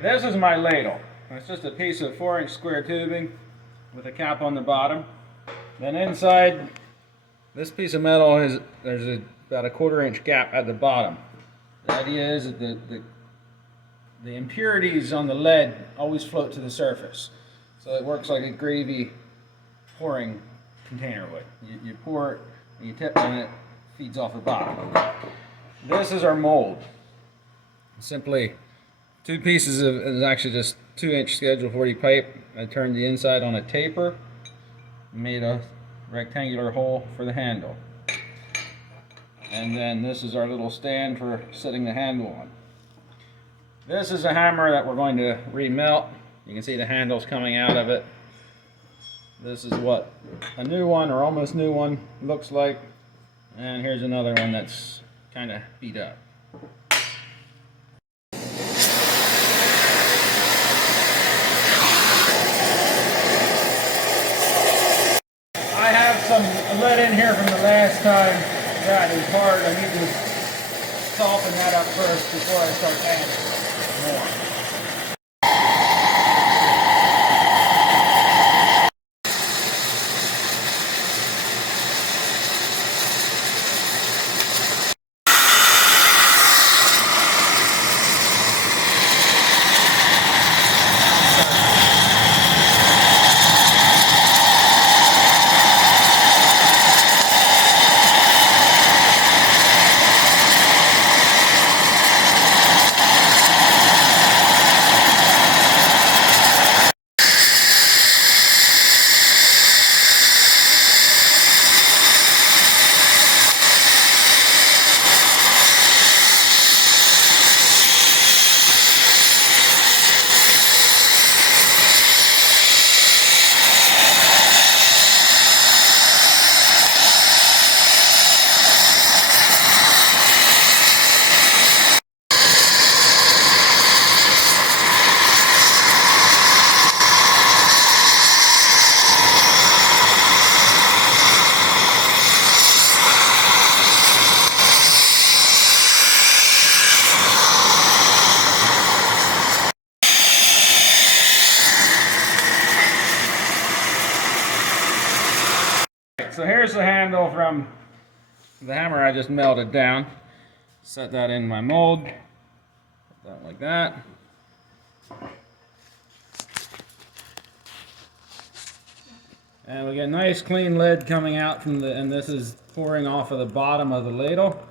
This is my ladle. It's just a piece of 4-inch square tubing with a cap on the bottom. Then inside this piece of metal there's about a 1/4-inch gap at the bottom. The idea is that the impurities on the lead always float to the surface. So it works like a gravy pouring container would. You pour it, and you tip, and it feeds off the bottom. This is our mold. Simply 2 pieces of, it's actually just 2-inch Schedule 40 pipe. I turned the inside on a taper, made a rectangular hole for the handle. And then this is our little stand for setting the handle on. This is a hammer that we're going to remelt. You can see the handles coming out of it. This is what a new one or almost new one looks like. And here's another one that's kind of beat up. I have some lead in here from the last time. That is hard. I need to soften that up first before I start adding more. So here's the handle from the hammer I just melted down. Set that in my mold. Put that like that. And we get nice clean lead coming out from the, and this is pouring off of the bottom of the ladle.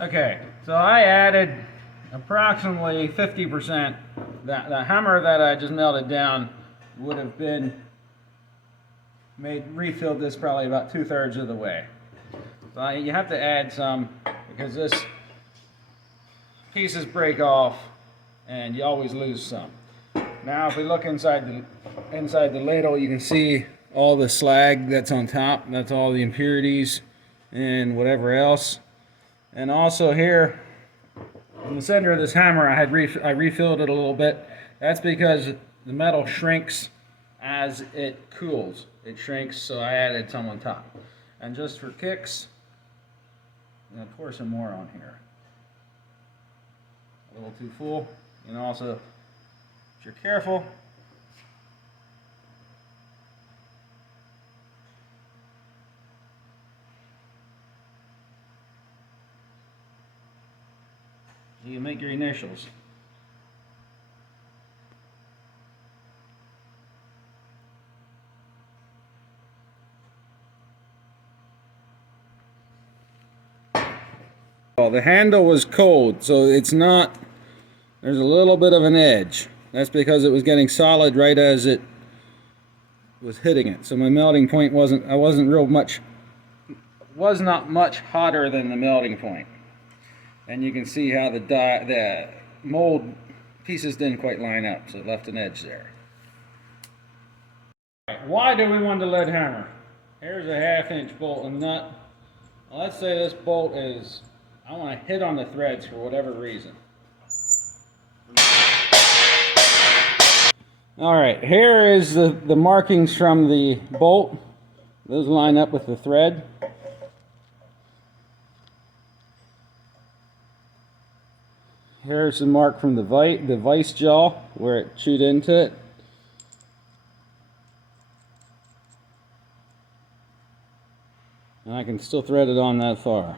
Okay, so I added approximately 50%. The hammer that I just melted down would have been refilled this probably about 2/3 of the way. So you have to add some because this pieces break off and you always lose some. Now if we look inside the ladle, you can see all the slag that's on top. That's all the impurities and whatever else. And also here, in the center of this hammer, I refilled it a little bit. That's because the metal shrinks as it cools. It shrinks, so I added some on top. And just for kicks, I'm going to pour some more on here. A little too full. And also, if you're careful, you can make your initials. Well, the handle was cold, so it's not, there's a little bit of an edge. That's because it was getting solid right as it was hitting it. So my melting point was not much hotter than the melting point. And you can see how the mold pieces didn't quite line up, so it left an edge there. Why do we want the lead hammer? Here's a 1/2-inch bolt and nut. Well, let's say this bolt is, I want to hit on the threads for whatever reason. Alright, here is the markings from the bolt. Those line up with the thread. Here's the mark from the vise jaw where it chewed into it. And I can still thread it on that far.